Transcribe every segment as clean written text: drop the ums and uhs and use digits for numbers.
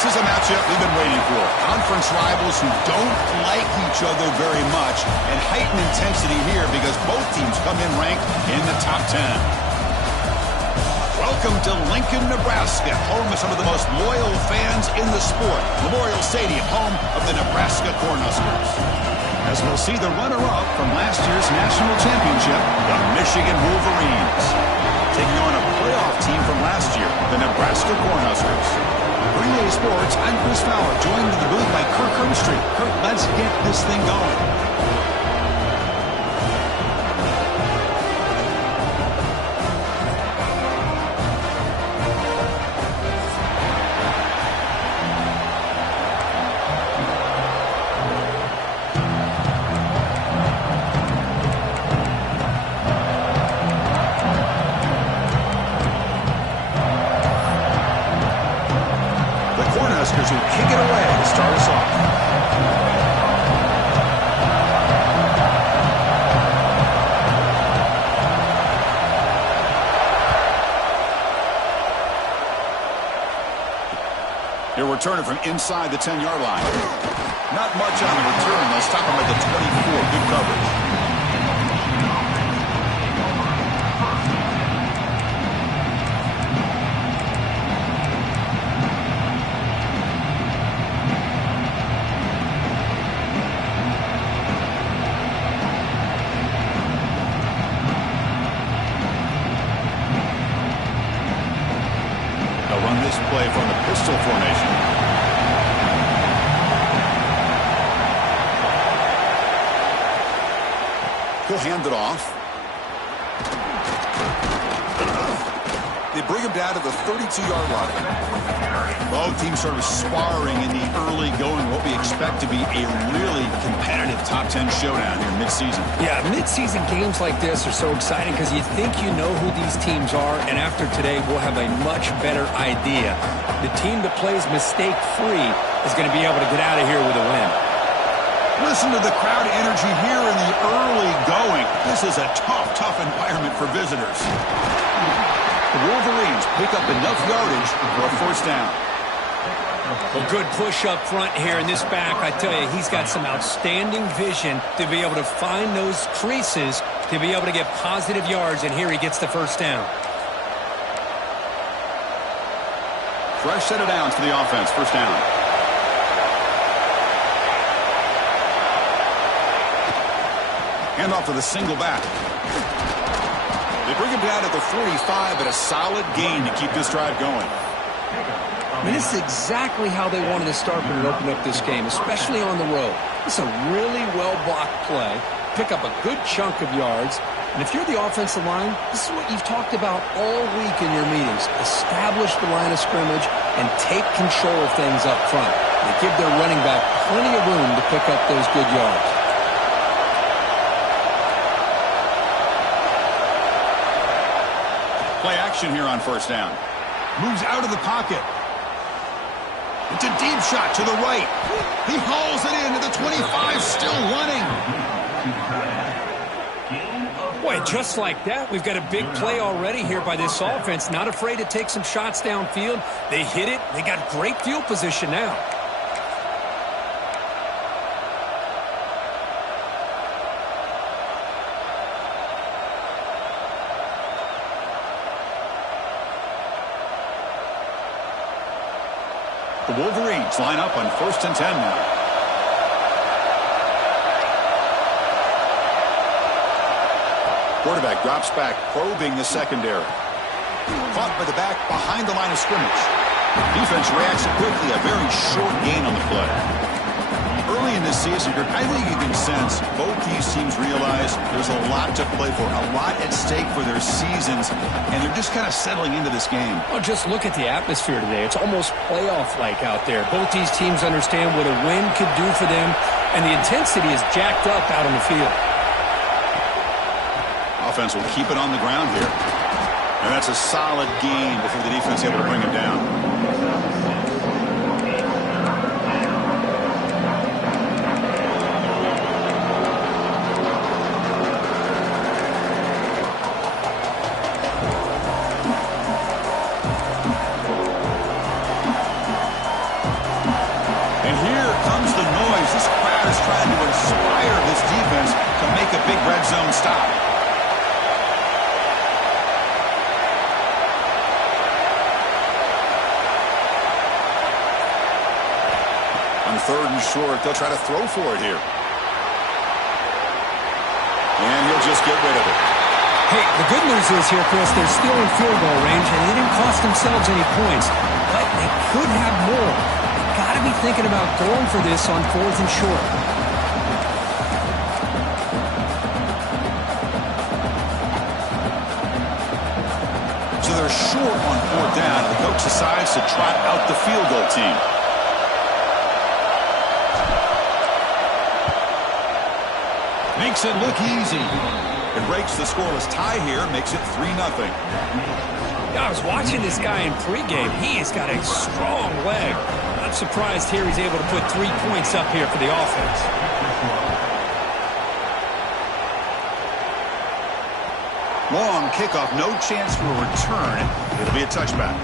This is a matchup we've been waiting for. Conference rivals who don't like each other very much, and heightened intensity here because both teams come in ranked in the top 10. Welcome to Lincoln, Nebraska, home of some of the most loyal fans in the sport. Memorial Stadium, home of the Nebraska Cornhuskers. As we'll see the runner-up from last year's national championship, the Michigan Wolverines. Taking on a playoff team from last year, the Nebraska Cornhuskers. Relay Sports, I'm Chris Fowler, joined in the booth by Kirk Hermstreet. Kirk, let's get this thing going. Will kick it away to start us off. They're returning from inside the 10-yard line. Not much on the return. They'll stop him at the 24. Good coverage. Play from the pistol formation. He'll hand it off. They bring him down to the 32-yard line. Both teams sort of sparring in the early going, what we expect to be a really competitive top 10 showdown here mid-season. Yeah, mid-season games like this are so exciting because you think you know who these teams are, and after today we'll have a much better idea. The team that plays mistake-free is going to be able to get out of here with a win. Listen to the crowd energy here in the early going. This is a tough environment for visitors. The Wolverines pick up enough yardage for a first down. Well, good push up front here in this back. I tell you, he's got some outstanding vision to be able to find those creases to be able to get positive yards, and here he gets the first down. Fresh set of downs for the offense. First down. Hand off to the single back. They bring him down at the 45, but a solid gain to keep this drive going. I mean, this is exactly how they wanted to start when it opened up this game, especially on the road. It's a really well-blocked play. Pick up a good chunk of yards. And if you're the offensive line, this is what you've talked about all week in your meetings. Establish the line of scrimmage and take control of things up front. They give their running back plenty of room to pick up those good yards. Play action here on first down. Moves out of the pocket. It's a deep shot to the right. He hauls it in to the 25, still running. Boy, just like that, we've got a big play already here by this offense. Not afraid to take some shots downfield. They hit it. They got great field position now. The Wolverines line up on 1st and 10 now. Quarterback drops back, probing the secondary. Caught by the back behind the line of scrimmage. Defense reacts quickly, a very short gain on the play. Early in this season, I think you can sense both these teams realize there's a lot to play for, a lot at stake for their seasons, and they're just kind of settling into this game. Well, just look at the atmosphere today. It's almost playoff-like out there. Both these teams understand what a win could do for them, and the intensity is jacked up out on the field. Offense will keep it on the ground here. And that's a solid gain before the defense is able to bring him down. short. They'll try to throw for it here. And he'll just get rid of it. Hey, the good news is here, Chris, they're still in field goal range, and they didn't cost themselves any points. But they could have more. They've got to be thinking about going for this on 4th and short. So they're short on 4th down, and the coach decides to trot out the field goal team. Makes it look easy. It breaks the scoreless tie here, makes it 3-0. Yeah, I was watching this guy in pregame. He has got a strong leg. I'm surprised here he's able to put 3 points up here for the offense. Long kickoff, no chance for a return. It'll be a touchback.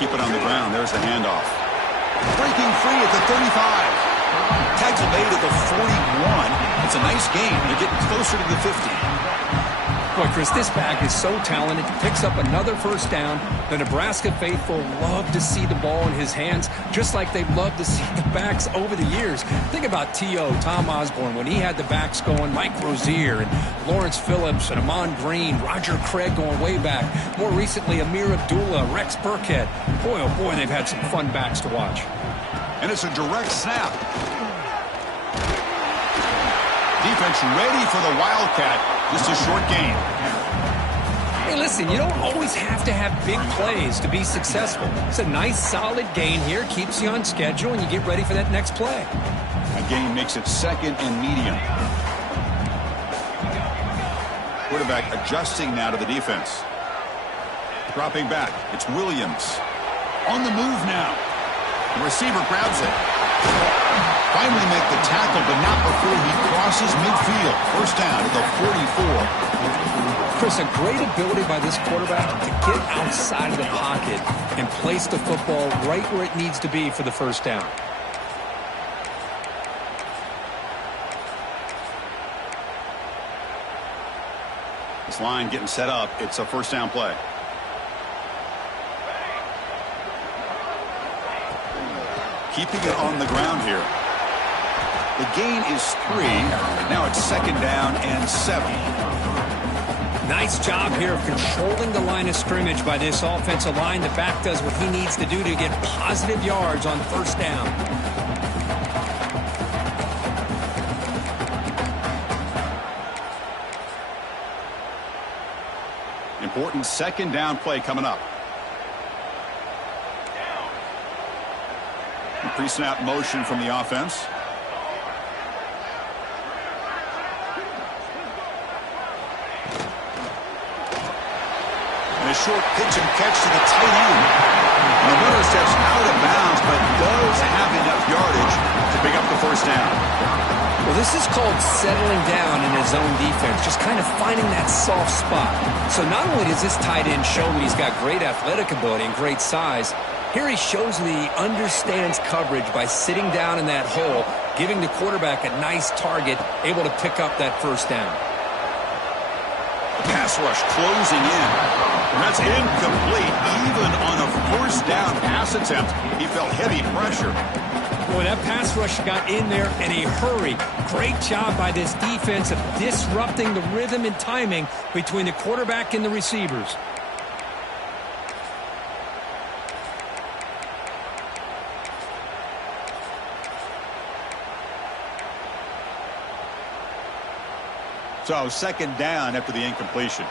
Keep it on the ground. There's the handoff. Breaking free at the 35. Tags are made at the 41. It's a nice game. They're getting closer to the 50. Boy, Chris, this back is so talented. Picks up another first down. The Nebraska faithful love to see the ball in his hands, just like they've loved to see the backs over the years. Think about T.O., Tom Osborne, when he had the backs going, Mike Rozier and Lawrence Phillips and Amon Green, Roger Craig going way back. More recently, Amir Abdullah, Rex Burkhead. Boy, oh boy, they've had some fun backs to watch. And it's a direct snap. Defense ready for the Wildcat. Just a short gain. Hey, listen, you don't always have to have big plays to be successful. It's a nice, solid gain here. Keeps you on schedule, and you get ready for that next play. A gain makes it 2nd and medium. Quarterback adjusting now to the defense. Dropping back. It's Williams. On the move now. The receiver grabs it. Finally make the tackle, but not before he crosses midfield. First down at the 44. Chris, a great ability by this quarterback to get outside of the pocket and place the football right where it needs to be for the first down. This line getting set up. It's a first down play. Keeping it on the ground here. The gain is 3. Now it's 2nd down and 7. Nice job here of controlling the line of scrimmage by this offensive line. The back does what he needs to do to get positive yards on first down. Important 2nd down play coming up. Pre-snap motion from the offense. And a short pitch and catch to the tight end. And the runner steps out of bounds, but does have enough yardage to pick up the first down. Well, this is called settling down in his own defense, just kind of finding that soft spot. So not only does this tight end show that he's got great athletic ability and great size, here he shows that he understands coverage by sitting down in that hole, giving the quarterback a nice target, able to pick up that first down. The pass rush closing in. And that's incomplete. Even on a first down pass attempt, he felt heavy pressure. Boy, that pass rush got in there in a hurry. Great job by this defense of disrupting the rhythm and timing between the quarterback and the receivers. So 2nd down after the incompletion.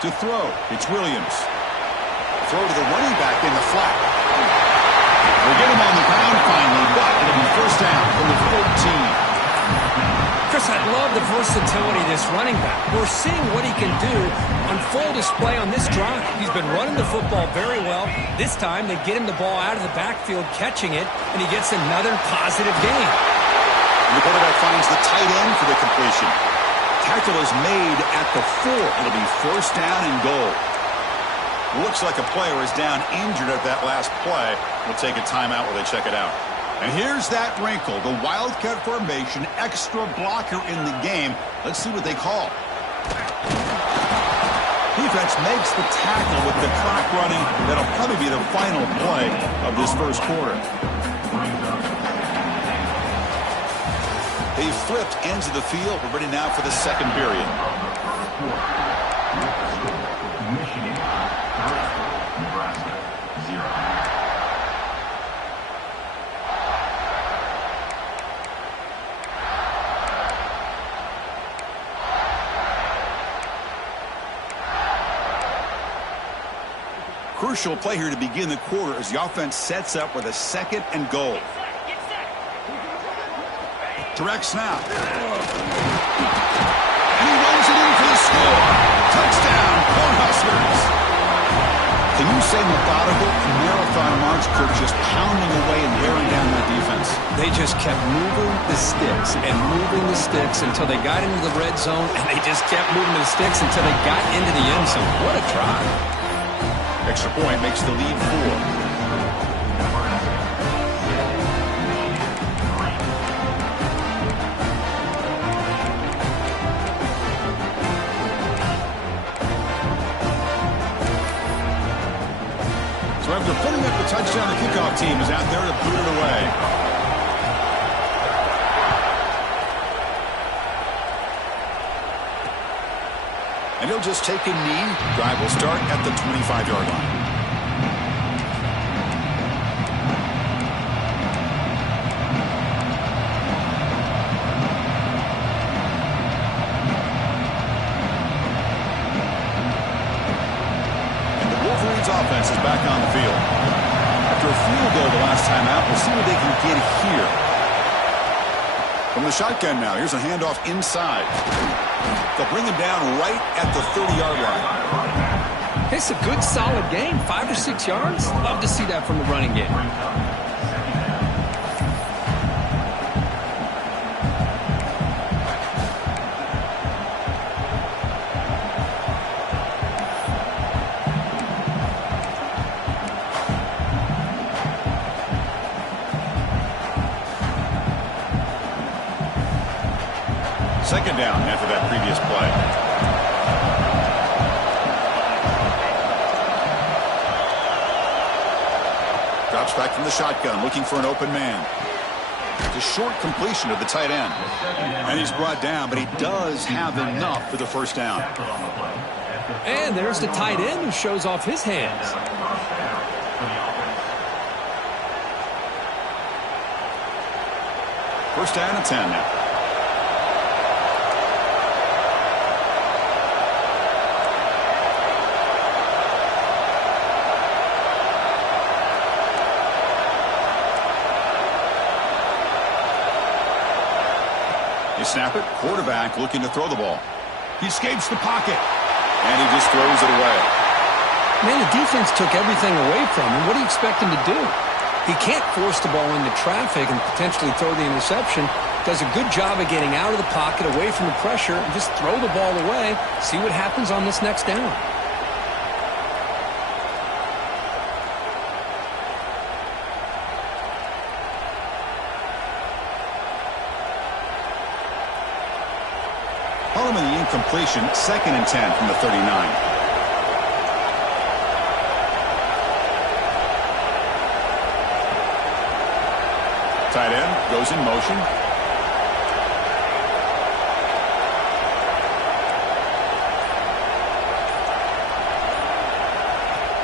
To throw, it's Williams. Throw to the running back in the flat. We'll get him on the ground finally, but it'll be first down from the 14. Chris, I love the versatility of this running back. We're seeing what he can do on full display on this drive. He's been running the football very well. This time they get him the ball out of the backfield, catching it, and he gets another positive gain. And the quarterback finds the tight end for the completion. Tackle is made at the 4. It'll be first down and goal. Looks like a player is down injured at that last play. We'll take a timeout while they check it out. And here's that wrinkle. The Wildcat formation, extra blocker in the game. Let's see what they call. Defense makes the tackle with the clock running. That'll probably be the final play of this first quarter. They flipped ends of the field. We're ready now for the second period. Michigan 3, Nebraska 0. Crucial play here to begin the quarter as the offense sets up with a 2nd and goal. Direct snap. And he runs it in for the score. Touchdown, Cornhuskers. Can you say methodical? A marathon march, Kirk, just pounding away and wearing down that defense. They just kept moving the sticks and moving the sticks until they got into the red zone, and they just kept moving the sticks until they got into the end zone. What a drive. Extra point makes the lead 4. So after putting up the touchdown, the kickoff team is out there to boot it away. And he'll just take a knee. Drive will start at the 25-yard line. Offense is back on the field. After a field goal the last time out, we'll see what they can get here. From the shotgun now, here's a handoff inside. They'll bring him down right at the 30-yard line. It's a good, solid game. 5 or 6 yards. Love to see that from the running game. Second down after that previous play. Drops back from the shotgun, looking for an open man. It's a short completion of the tight end. And he's brought down, but he does have enough for the first down. And there's the tight end who shows off his hands. First down and 10 now. They snap it. Quarterback looking to throw the ball. He escapes the pocket. And he just throws it away. Man, the defense took everything away from him. What do you expect him to do? He can't force the ball into traffic and potentially throw the interception. Does a good job of getting out of the pocket, away from the pressure, and just throw the ball away. See what happens on this next down. Following the incompletion, 2nd and 10 from the 39. Tight end goes in motion.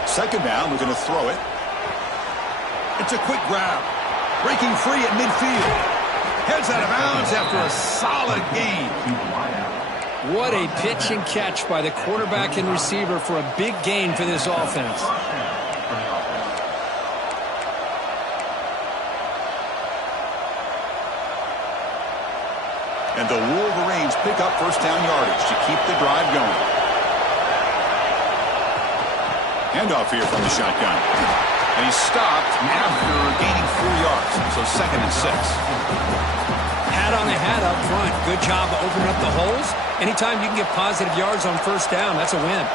Second down, looking to throw it. It's a quick grab. Breaking free at midfield. Heads out of bounds after a solid gain. What a pitch and catch by the quarterback and receiver for a big gain for this offense. And the Wolverines pick up first down yardage to keep the drive going. Handoff here from the shotgun. And he's stopped after gaining 4 yards. So 2nd and 6. Hat on a hat up front. Good job of opening up the holes. Anytime you can get positive yards on first down, that's a win.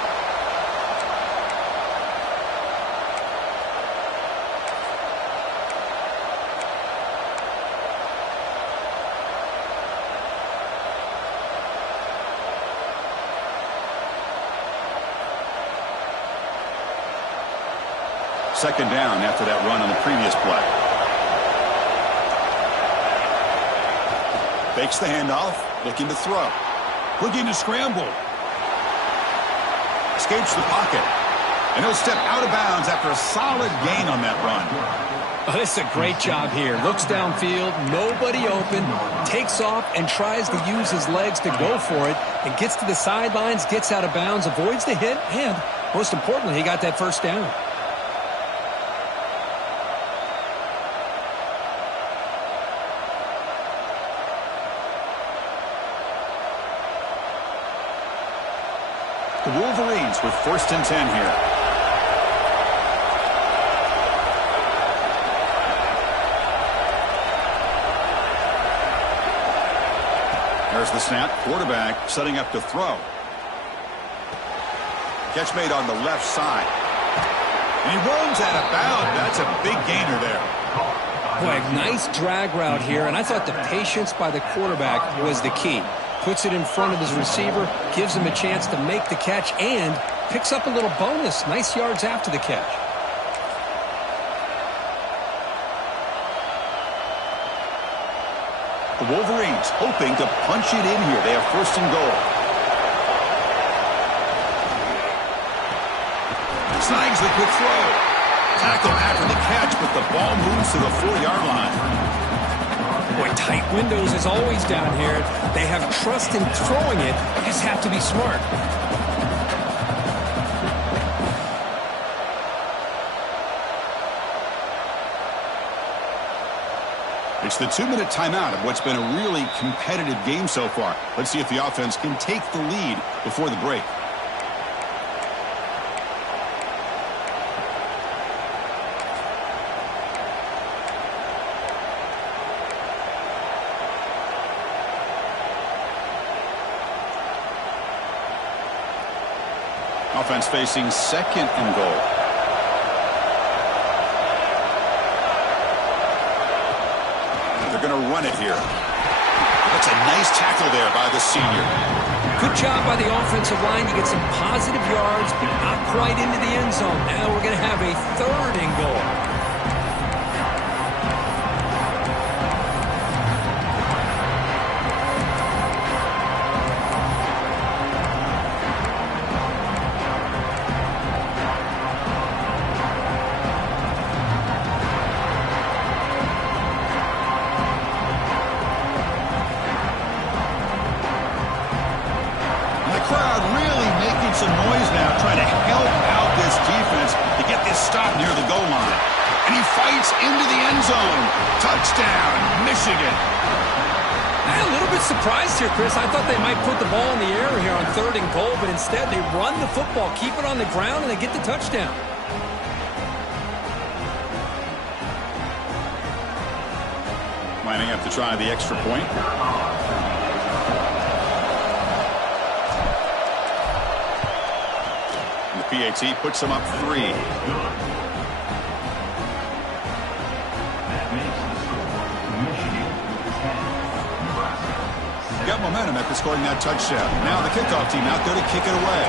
Second down after that run on the previous play. Fakes the handoff, looking to throw. Looking to scramble. Escapes the pocket. And he'll step out of bounds after a solid gain on that run. Oh, this is a great job here. Looks downfield, nobody open, takes off and tries to use his legs to go for it. And gets to the sidelines, gets out of bounds, avoids the hit, and most importantly, he got that first down. The Wolverines with 1st and 10 here. There's the snap. Quarterback setting up to throw. Catch made on the left side. And he runs out of bounds. That's a big gainer there. Boy, nice drag route here, and I thought the patience by the quarterback was the key. Puts it in front of his receiver, gives him a chance to make the catch, and picks up a little bonus. Nice yards after the catch. The Wolverines hoping to punch it in here. They have 1st and goal. Snags the quick throw. Tackle after the catch, but the ball moves to the 4-yard line. Boy, tight windows is always down here. They have trust in throwing it. They just have to be smart. It's the 2-minute timeout of what's been a really competitive game so far. Let's see if the offense can take the lead before the break. Offense facing 2nd and goal. They're going to run it here. That's a nice tackle there by the senior. Good job by the offensive line to get some positive yards, but not quite into the end zone. Now we're going to have a 3rd and goal. Some noise now trying to help out this defense to get this stop near the goal line. And he fights into the end zone. Touchdown, Michigan. I'm a little bit surprised here, Chris. I thought they might put the ball in the air here on 3rd and goal, but instead they run the football, keep it on the ground, and they get the touchdown. Lining up to try the extra point. PAT puts them up 3. Got momentum after scoring that touchdown. Now the kickoff team out there to kick it away.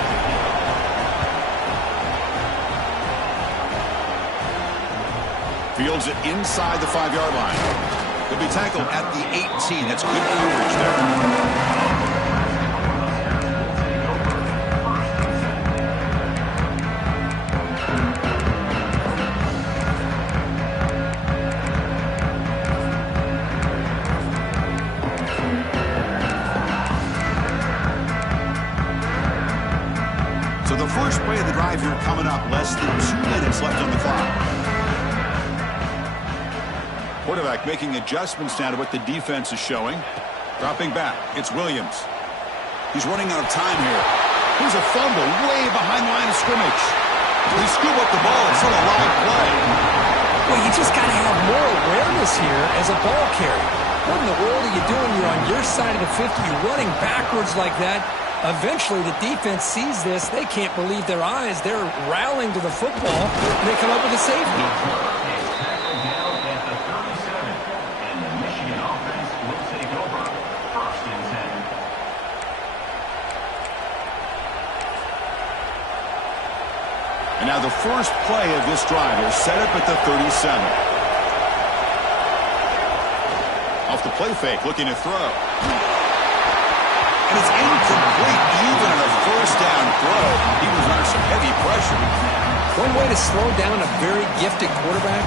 Fields it inside the 5-yard line. He'll be tackled at the 18. That's good coverage there. First play of the drive here coming up. Less than 2 minutes left on the clock. Quarterback making adjustments now to what the defense is showing. Dropping back. It's Williams. He's running out of time here. Here's a fumble way behind the line of scrimmage. They scoop up the ball. It's still a live play. Well, you just got to have more awareness here as a ball carrier. What in the world are you doing? You're on your side of the 50. You're running backwards like that. Eventually, the defense sees this. They can't believe their eyes. They're rallying to the football, and they come up with a safety. And now the first play of this drive is set up at the 37. Off the play fake, looking to throw. And it's incomplete, even on a first down throw. He was under some heavy pressure. One way to slow down a very gifted quarterback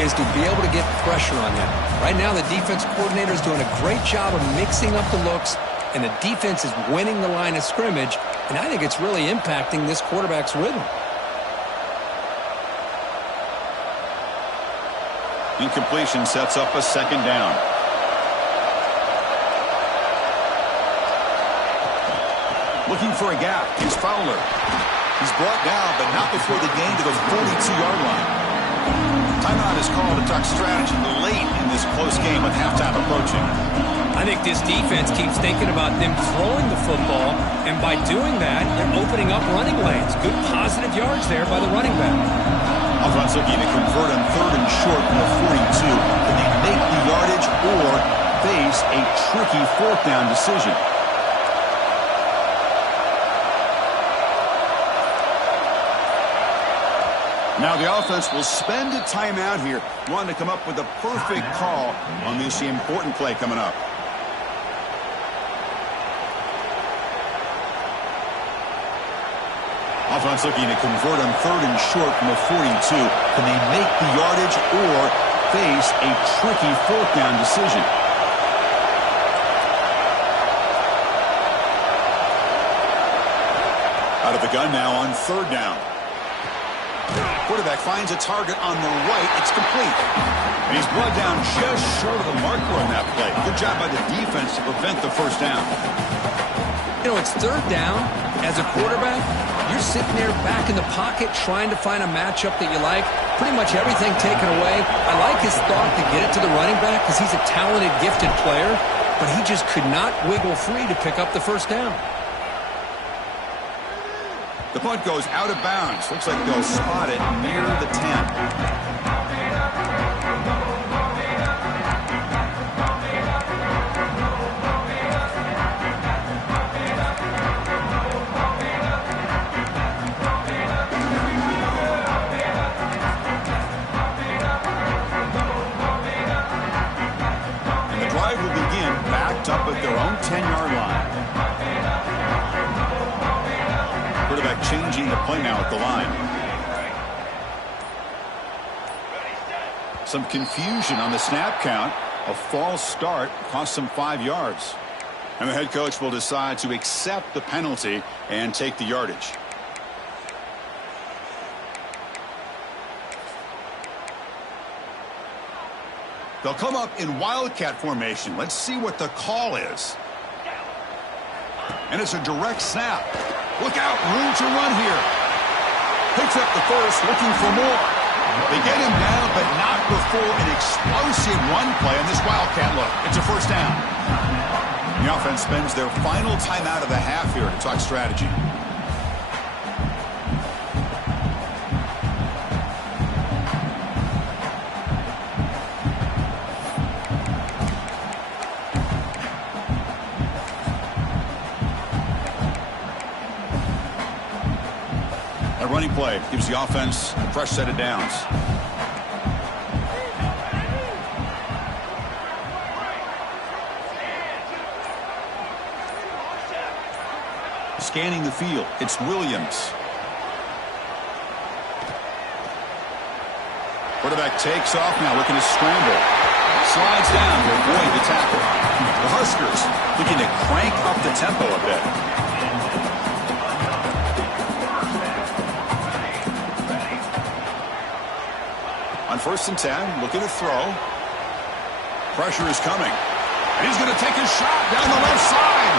is to be able to get pressure on them. Right now, the defense coordinator is doing a great job of mixing up the looks, and the defense is winning the line of scrimmage, and I think it's really impacting this quarterback's rhythm. Incompletion sets up a second down. Looking for a gap. Here's Fowler. He's brought down, but not before the gain to the 42-yard line. Timeout is called to talk strategy late in this close game with halftime approaching. I think this defense keeps thinking about them throwing the football, and by doing that, they're opening up running lanes. Good positive yards there by the running back. Offense looking to convert on 3rd and short from the 42. Can they make the yardage or face a tricky 4th down decision? Now the offense will spend a timeout here, wanting to come up with a perfect call on this important play coming up. Offense looking to convert on 3rd and short from the 42. Can they make the yardage or face a tricky 4th down decision? Out of the gun now on 3rd down. Quarterback finds a target on the right. It's complete. And he's brought down just short of the marker on that play. Good job by the defense to prevent the first down. You know, it's 3rd down. As a quarterback, you're sitting there back in the pocket trying to find a matchup that you like. Pretty much everything taken away. I like his thought to get it to the running back because he's a talented, gifted player, but he just could not wiggle free to pick up the first down. The punt goes out of bounds. Looks like they'll spot it near the 10. Up at their own 10-yard line. Quarterback changing the play now at the line. Some confusion on the snap count. A false start cost them 5 yards. And the head coach will decide to accept the penalty and take the yardage. They'll come up in wildcat formation. Let's see what the call is. And it's a direct snap. Look out, room to run here. Picks up the first, looking for more. They get him down, but not before an explosive run play on this wildcat look. It's a first down. The offense spends their final timeout of the half here to talk strategy. Running play gives the offense a fresh set of downs. Scanning the field, it's Williams. Quarterback takes off now, looking to scramble. Slides down to avoid the tackle. The Huskers looking to crank up the tempo a bit. On 1st and 10, looking to throw. Pressure is coming. And he's going to take a shot down the left side.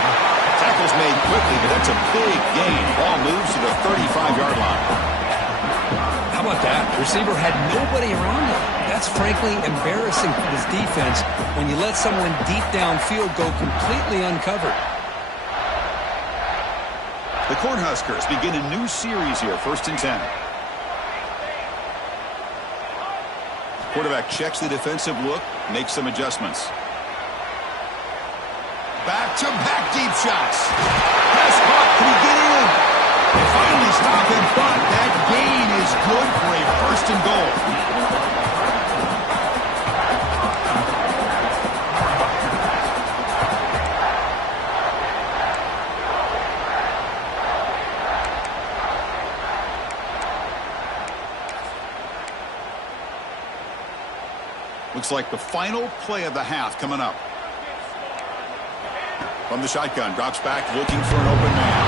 Tackle's made quickly, but that's a big gain. Ball moves to the 35-yard line. How about that? Receiver had nobody around him. That's that's frankly embarrassing for this defense when you let someone deep downfield go completely uncovered. The Cornhuskers begin a new series here, 1st and 10. Quarterback checks the defensive look, makes some adjustments. Back-to-back deep shots. Pass caught. Can he get in? They finally stop him, but that gain is good for a 1st and goal. Looks like the final play of the half coming up. From the shotgun, drops back looking for an open man.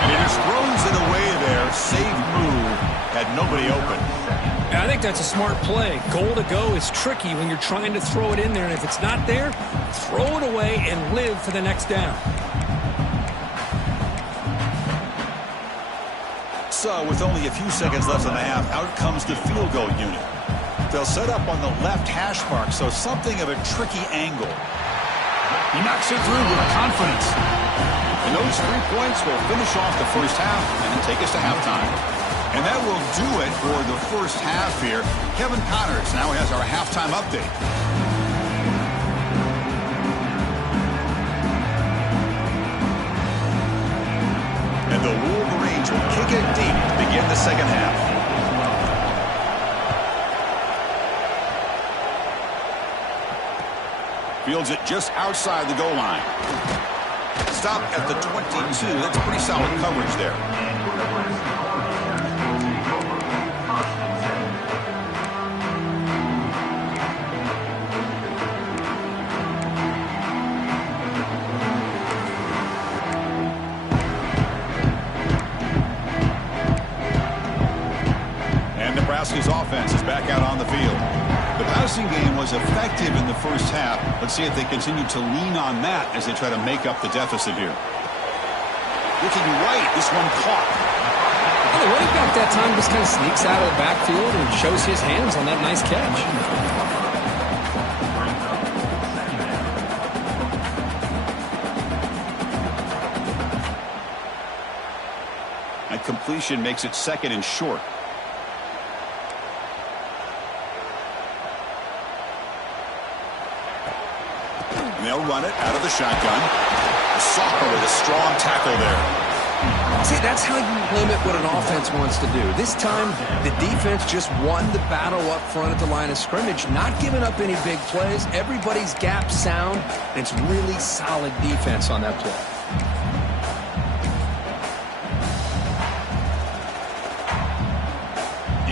And he just throws it away there. Safe move. Had nobody open. I think that's a smart play. Goal to go is tricky when you're trying to throw it in there. And if it's not there, throw it away and live for the next down. So with only a few seconds left in the half, out comes the field goal unit. They'll set up on the left hash mark, so something of a tricky angle. He knocks it through with confidence. And those 3 points will finish off the first half and then take us to halftime. And that will do it for the first half here. Kevin Connors now has our halftime update. And the Wolverines will kick it deep to begin the second half. Fields it just outside the goal line. Stop at the 22. That's pretty solid coverage there. And Nebraska's offense is back out on the field. The passing game was effective in the first half. Let's see if they continue to lean on that as they try to make up the deficit here. Looking right, this one caught. Well, the running back that time just kind of sneaks out of the backfield and shows his hands on that nice catch. That completion makes it 2nd and short. They'll run it out of the shotgun. Soccer with a strong tackle there. See, that's how you limit what an offense wants to do. This time, the defense just won the battle up front at the line of scrimmage, not giving up any big plays. Everybody's gap sound. It's really solid defense on that play.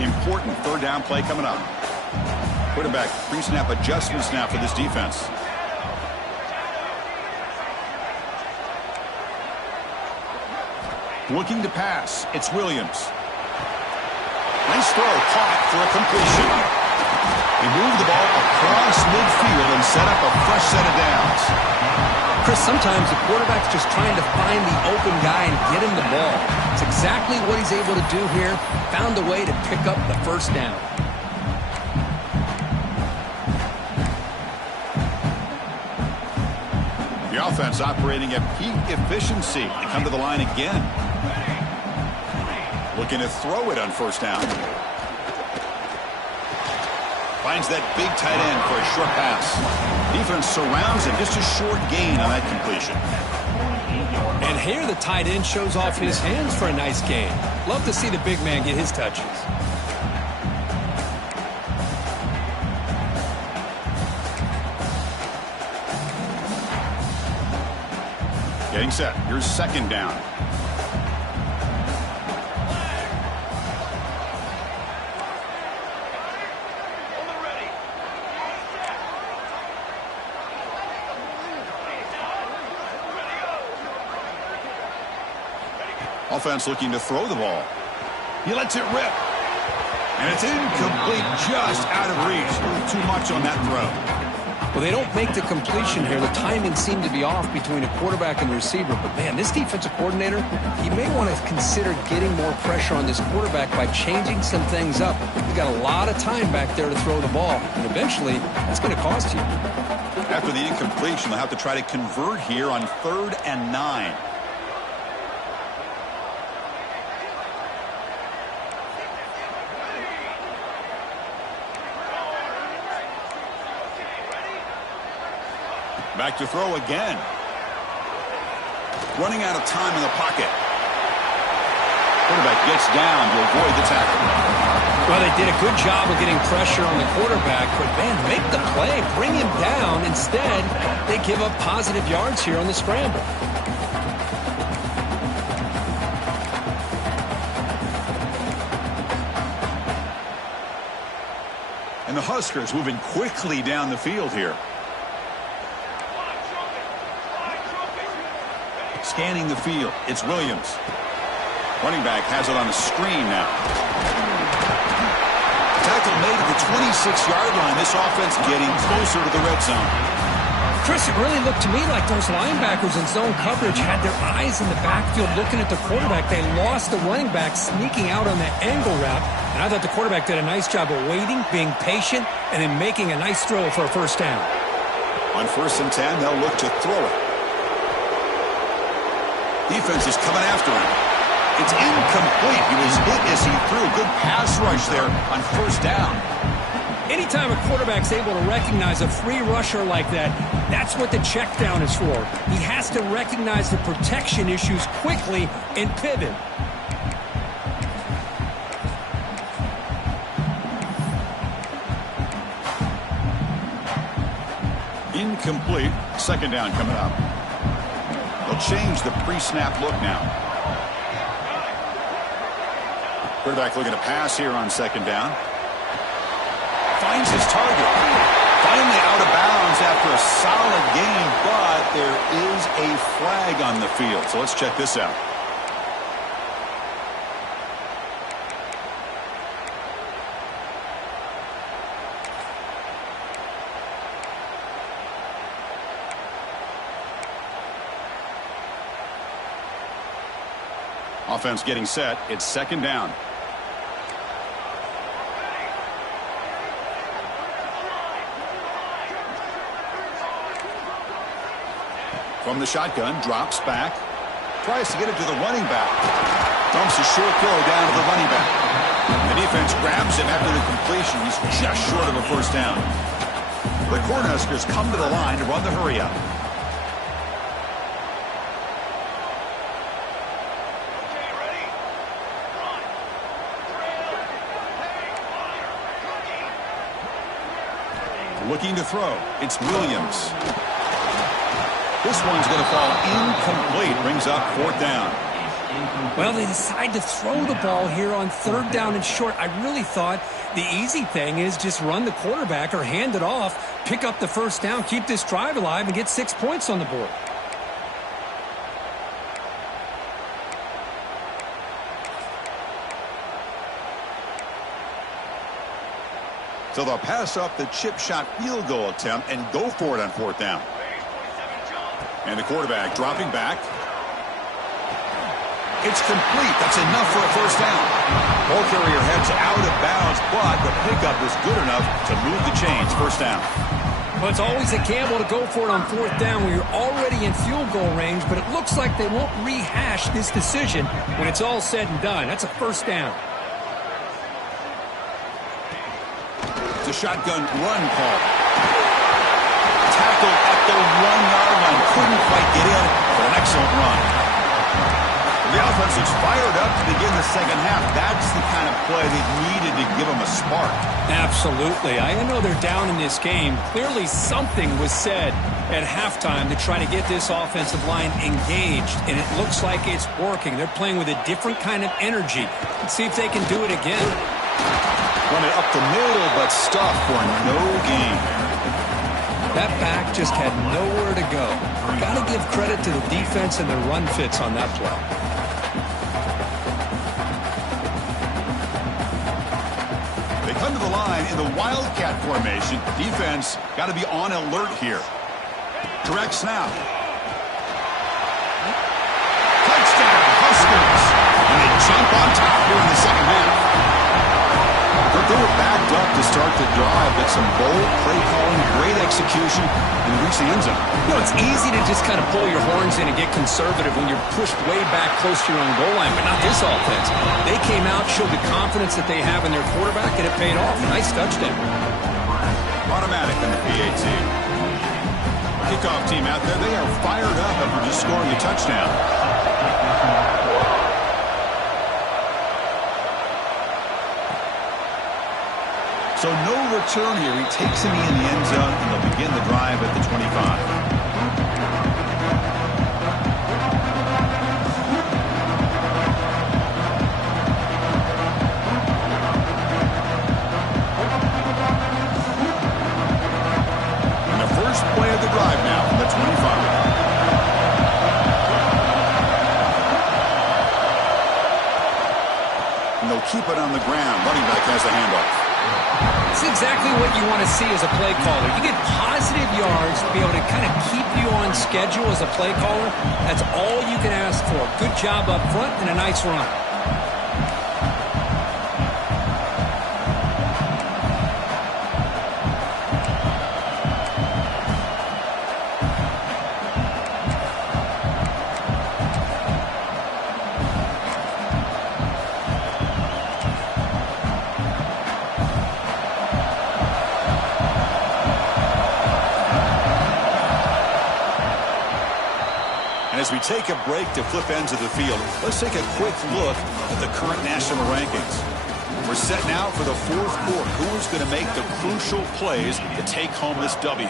Important 3rd down play coming up. Quarterback pre-snap adjustments now for this defense. Looking to pass. It's Williams. Nice throw. Caught for a completion. He moved the ball across midfield and set up a fresh set of downs. Chris, sometimes the quarterback's just trying to find the open guy and get him the ball. It's exactly what he's able to do here. Found a way to pick up the first down. The offense operating at peak efficiency. They come to the line again. Looking to throw it on 1st down. Finds that big tight end for a short pass. Defense surrounds him. Just a short gain on that completion. And here the tight end shows off his hands for a nice gain. Love to see the big man get his touches. Getting set. Here's 2nd down. Offense looking to throw the ball. He lets it rip. And it's incomplete, just out of reach. A little too much on that throw. Well, they don't make the completion here. The timing seemed to be off between a quarterback and the receiver. But, man, this defensive coordinator, he may want to consider getting more pressure on this quarterback by changing some things up. He's got a lot of time back there to throw the ball, and eventually that's going to cost you. After the incompletion, they'll have to try to convert here on 3rd and 9. Back to throw again. Running out of time in the pocket. Quarterback gets down to avoid the tackle. Well, they did a good job of getting pressure on the quarterback, but, man, make the play, bring him down. Instead, they give up positive yards here on the scramble. And the Huskers moving quickly down the field here. Scanning the field, it's Williams. Running back has it on a screen now. Tackle made at the 26-yard line. This offense getting closer to the red zone. Chris, it really looked to me like those linebackers in zone coverage had their eyes in the backfield looking at the quarterback. They lost the running back sneaking out on the angle route. And I thought the quarterback did a nice job of waiting, being patient, and then making a nice throw for a first down. On 1st and 10, they'll look to throw it. Defense is coming after him. It's incomplete. He was hit as he threw. Good pass rush there on 1st down. Anytime a quarterback's able to recognize a free rusher like that, that's what the check down is for. He has to recognize the protection issues quickly and pivot. Incomplete. 2nd down coming up. They'll change the pre-snap look now. Quarterback looking to pass here on 2nd down. Finds his target. Finally out of bounds after a solid game, but there is a flag on the field. So let's check this out. Offense getting set. It's 2nd down. From the shotgun, drops back. Tries to get it to the running back. Dumps a short throw down to the running back. The defense grabs him after the completion. He's just short of a 1st down. The Cornhuskers come to the line to run the hurry up. Looking to throw. It's Williams. This one's going to fall incomplete. Brings up 4th down. Well, they decide to throw the ball here on 3rd down and short. I really thought the easy thing is just run the quarterback or hand it off, pick up the 1st down, keep this drive alive, and get 6 points on the board. So they'll pass up the chip shot field goal attempt and go for it on 4th down. And the quarterback dropping back. It's complete. That's enough for a 1st down. Ball carrier heads out of bounds, but the pickup was good enough to move the chains. 1st down. Well, it's always a gamble to go for it on 4th down when you're already in field goal range, but it looks like they won't rehash this decision when it's all said and done. That's a 1st down. The shotgun run call. Tackle at the 1-yard line. Couldn't quite get in, but an excellent run. The offense looks fired up to begin the 2nd half. That's the kind of play they needed to give them a spark. Absolutely. I know they're down in this game. Clearly something was said at halftime to try to get this offensive line engaged, and it looks like it's working. They're playing with a different kind of energy. Let's see if they can do it again. Run it up the middle, but stuffed for no gain. That back just had nowhere to go. Got to give credit to the defense and their run fits on that play. They come to the line in the Wildcat formation. Defense got to be on alert here. Direct snap. Touchdown, Huskers. And they jump on top here in the second half. But they were backed up to start the drive, but some bold play calling, great execution, and reach the end zone. You know, it's easy to just kind of pull your horns in and get conservative when you're pushed way back close to your own goal line, but not this offense. They came out, showed the confidence that they have in their quarterback, and it paid off. Nice touchdown. Automatic in the PAT. Kickoff team out there, they are fired up after just scoring a touchdown. So no return here. He takes him in the end zone, and they'll begin the drive at the 25. And the first play of the drive now from the 25. And they'll keep it on the ground. Running back has the handoff. It's exactly what you want to see as a play caller. You get positive yards to be able to kind of keep you on schedule as a play caller. That's all you can ask for. Good job up front and a nice run. As we take a break to flip ends of the field, let's take a quick look at the current national rankings. We're set now for the fourth quarter. Who is going to make the crucial plays to take home this W?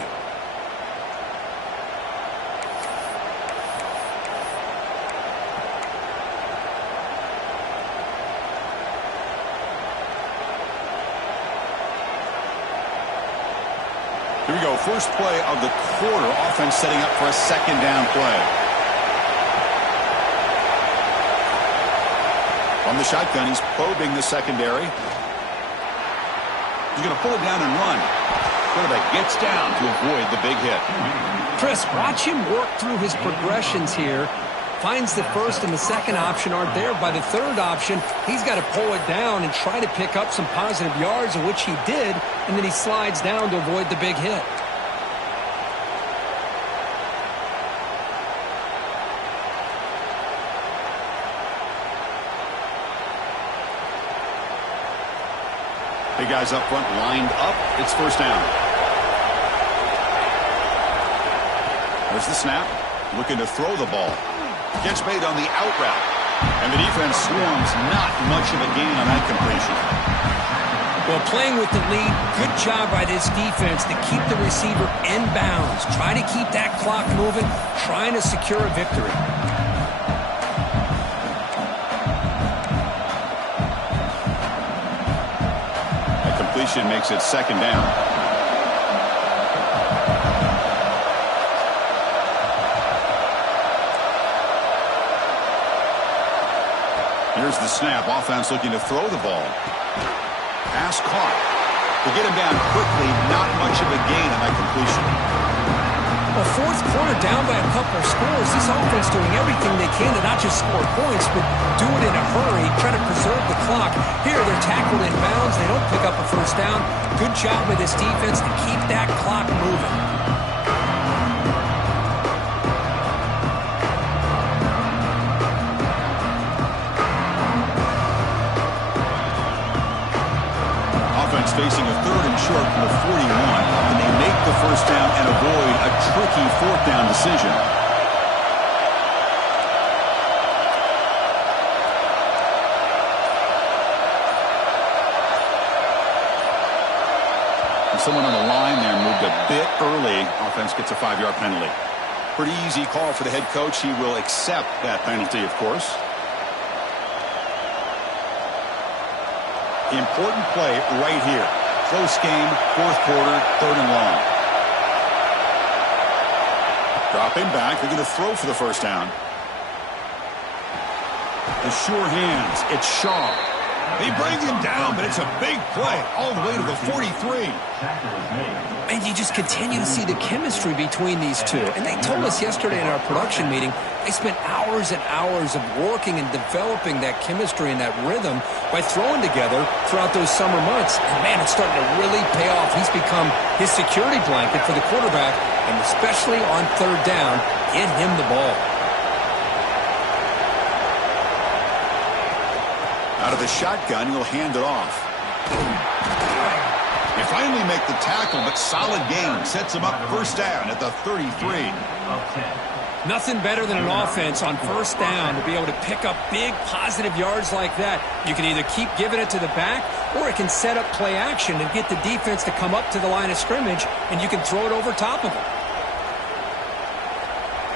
Here we go. First play of the quarter. Offense setting up for a second down play. From the shotgun, he's probing the secondary. He's going to pull it down and run. Quarterback gets down to avoid the big hit. Chris, watch him work through his progressions here. Finds the first and the second option aren't there. By the third option, he's got to pull it down and try to pick up some positive yards, of which he did, and then he slides down to avoid the big hit. Big guys up front lined up. It's first down. There's the snap. Looking to throw the ball. Gets made on the out route. And the defense swarms. Not much of a gain on that completion. Well, playing with the lead, good job by this defense to keep the receiver in bounds. Try to keep that clock moving. Trying to secure a victory. Makes it second down. Here's the snap. Offense looking to throw the ball. Pass caught. To get him down quickly, not much of a gain on that completion. Well, fourth quarter down by a couple of scores. This offense doing everything they can to not just score points, but do it in a hurry, try to preserve the clock. Here, they're tackled in bounds. They don't pick up a first down. Good job by this defense to keep that clock moving. Offense facing a third and short from the 41, and they make the first down and avoid a tricky fourth down decision. And someone on the line there moved a bit early. Offense gets a 5-yard penalty. Pretty easy call for the head coach. He will accept that penalty, of course. Important play right here. Close game, fourth quarter, third and long. Dropping back, they're going to throw for the first down. The sure hands, it's Shaw. They bring him down, but it's a big play all the way to the 43. And you just continue to see the chemistry between these two. And they told us yesterday in our production meeting, they spent hours and hours of working and developing that chemistry and that rhythm by throwing together throughout those summer months. And, man, it's starting to really pay off. He's become his security blanket for the quarterback, and especially on third down, get him the ball. Out of the shotgun, he'll hand it off. They finally make the tackle, but solid gain sets him up first down at the 33. Nothing better than an offense on first down to be able to pick up big positive yards like that. You can either keep giving it to the back, or it can set up play action and get the defense to come up to the line of scrimmage, and you can throw it over top of them.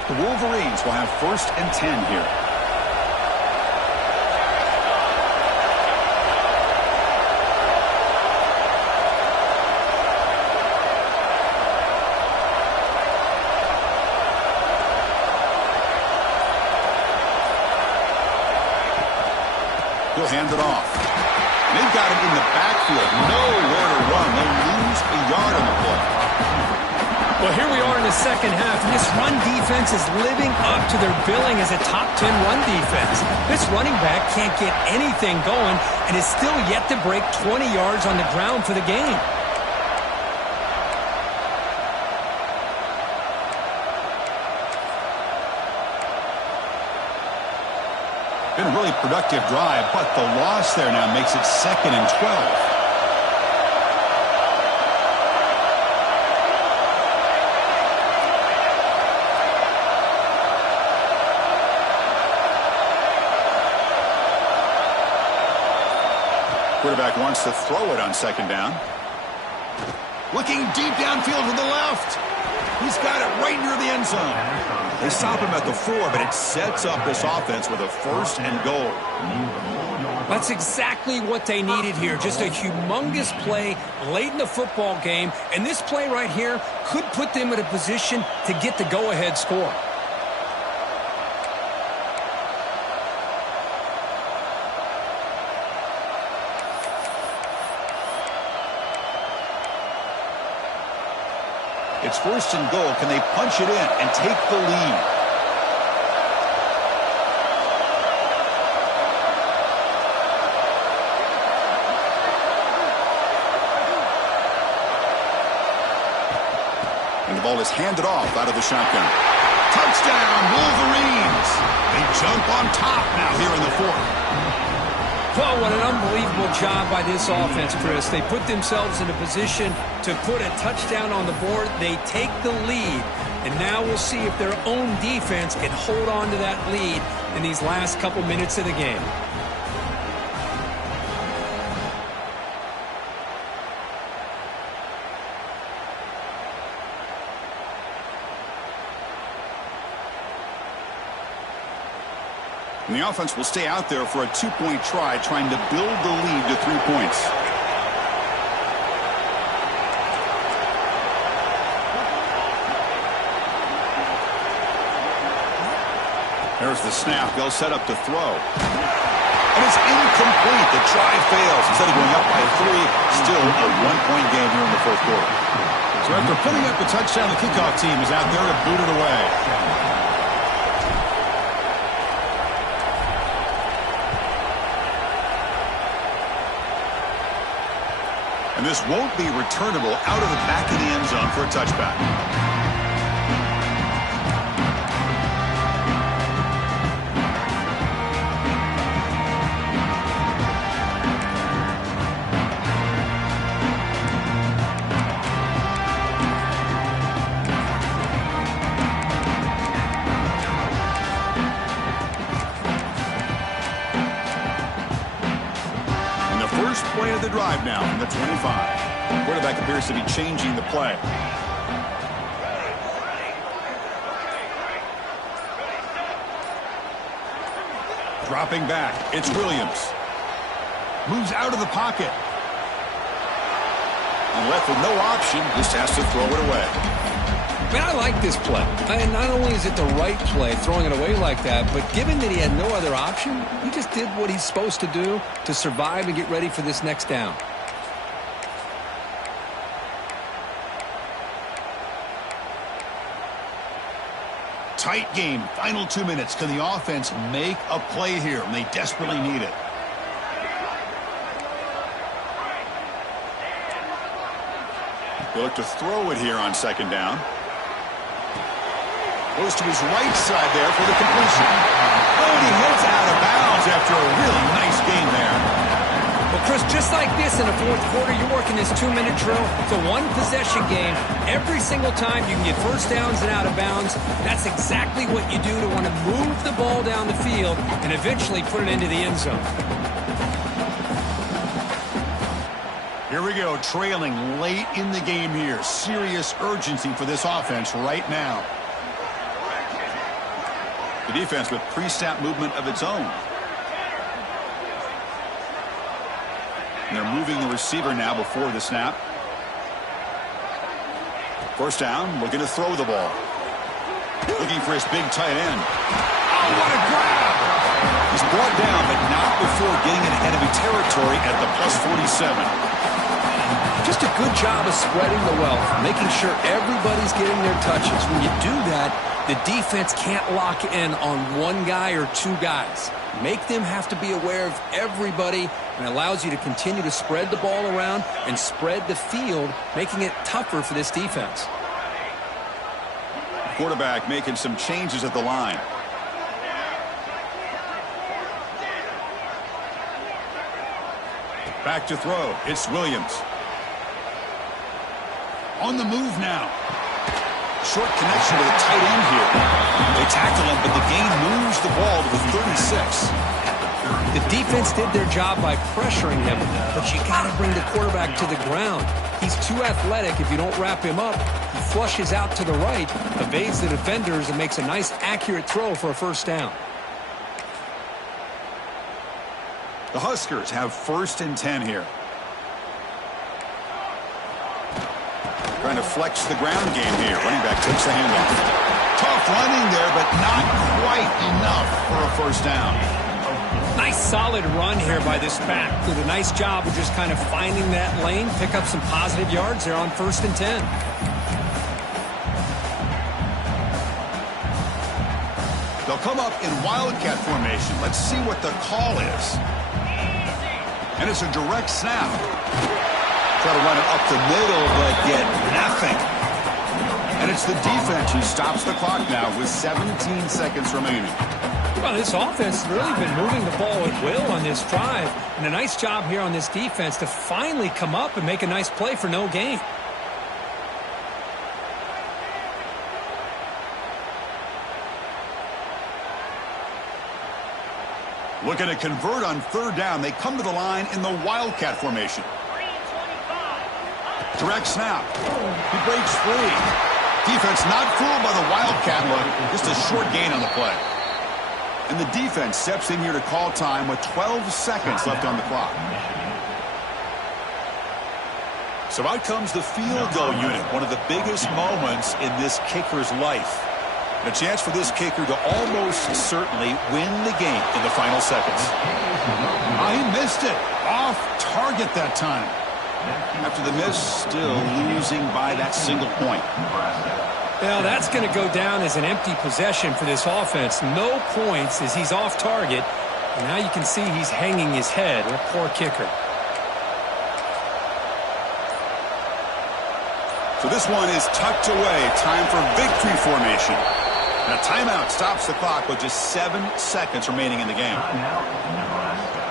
The Wolverines will have 1st and 10 here. He'll hand it off. They've got him in the backfield. Nowhere to run. They'll lose a yard on the play. Well, here we are in the second half, and this run defense is living up to their billing as a top 10 run defense. This running back can't get anything going and is still yet to break 20 yards on the ground for the game. Been a really productive drive, but the loss there now makes it 2nd and 12. Quarterback wants to throw it on 2nd down. Looking deep downfield to the left. He's got it right near the end zone. They stop him at the 4, but it sets up this offense with a 1st and goal. That's exactly what they needed here. Just a humongous play late in the football game. And this play right here could put them in a position to get the go-ahead score. It's 1st and goal. Can they punch it in and take the lead? And the ball is handed off out of the shotgun. Touchdown, Wolverines! They jump on top now here in the 4th. Well, what an unbelievable job by this offense, Chris. They put themselves in a position to put a touchdown on the board. They take the lead, and now we'll see if their own defense can hold on to that lead in these last couple minutes of the game. And the offense will stay out there for a 2-point try, trying to build the lead to 3 points. There's the snap. They'll set up to throw. And it's incomplete. The try fails. Instead of going up by 3, still a 1-point game here in the 4th quarter. So after putting up the touchdown, the kickoff team is out there to boot it away. And this won't be returnable out of the back of the end zone for a touchback. Play of the drive now from the 25. The quarterback appears to be changing the play. Dropping back, it's Williams. Moves out of the pocket. And left with no option, just has to throw it away. Man, I like this play. And not only is it the right play, throwing it away like that, but given that he had no other option, he just did what he's supposed to do to survive and get ready for this next down. Tight game. Final 2 minutes. Can the offense make a play here? And they desperately need it. They look to throw it here on second down. Goes to his right side there for the completion. Oh, and he heads out of bounds after a really nice game there. Well, Chris, just like this in the fourth quarter, you're working this 2-minute drill. It's a one-possession game. Every single time you can get first downs and out of bounds. That's exactly what you do to want to move the ball down the field and eventually put it into the end zone. Here we go, trailing late in the game here. Serious urgency for this offense right now. The defense with pre-snap movement of its own. And they're moving the receiver now before the snap. First down, looking to throw the ball. Looking for his big tight end. Oh, what a grab! He's brought down, but not before getting in enemy territory at the +47. Just a good job of spreading the wealth, making sure everybody's getting their touches. When you do that, the defense can't lock in on one guy or two guys. Make them have to be aware of everybody, and allows you to continue to spread the ball around and spread the field, making it tougher for this defense. Quarterback making some changes at the line. Back to throw. It's Williams. On the move now. Short connection with a tight end here. They tackle him, but the gain moves the ball to the 36. The defense did their job by pressuring him, but you got to bring the quarterback to the ground. He's too athletic. If you don't wrap him up, he flushes out to the right, evades the defenders, and makes a nice, accurate throw for a first down. The Huskers have 1st and 10 here. Trying to flex the ground game here. Running back takes the handoff. Tough running there, but not quite enough for a first down. Nice solid run here by this back. Did a nice job of just kind of finding that lane, pick up some positive yards there on 1st and 10. They'll come up in wildcat formation. Let's see what the call is. And it's a direct snap. Try to run it up the middle, but get nothing. And it's the defense who stops the clock now with 17 seconds remaining. Well, this offense has really been moving the ball at will on this drive. And a nice job here on this defense to finally come up and make a nice play for no gain. Looking to convert on 3rd down. They come to the line in the wildcat formation. Direct snap. He breaks free. Defense not fooled by the wildcat look. Just a short gain on the play. And the defense steps in here to call time with 12 seconds left on the clock. So out comes the field goal unit. One of the biggest moments in this kicker's life. And a chance for this kicker to almost certainly win the game in the final seconds. Oh, he missed it. Off target that time. After the miss, still losing by that single point. Well, that's going to go down as an empty possession for this offense. No points as he's off target. And now you can see he's hanging his head. A poor kicker. So this one is tucked away. Time for victory formation. And a timeout stops the clock with just 7 seconds remaining in the game. Nebraska.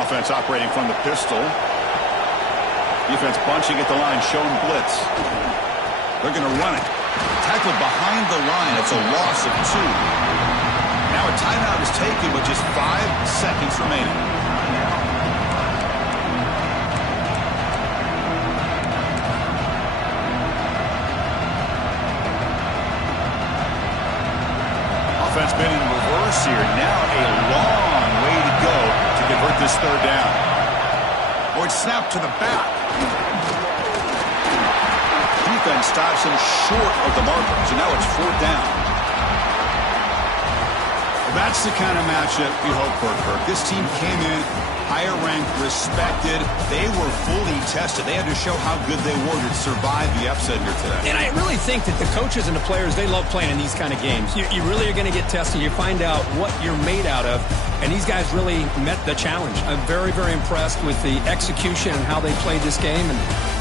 Offense operating from the pistol. Defense bunching at the line, showing blitz. They're going to run it. Tackled behind the line. It's a loss of 2. Now a timeout is taken with just 5 seconds remaining. this third down. Oh, it's snapped to the back. Defense stops him short of the markers, and now it's fourth down. Well, that's the kind of matchup we hope for, Kirk. This team came in higher ranked, respected. They were fully tested. They had to show how good they were to survive the upset here today. And I really think that the coaches and the players, they love playing in these kind of games. You really are going to get tested. You find out what you're made out of. And these guys really met the challenge. I'm very, very impressed with the execution and how they played this game. And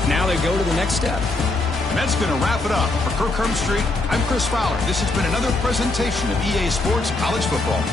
now they go to the next step. And that's going to wrap it up. For Kirk Street, I'm Chris Fowler. This has been another presentation of EA Sports College Football.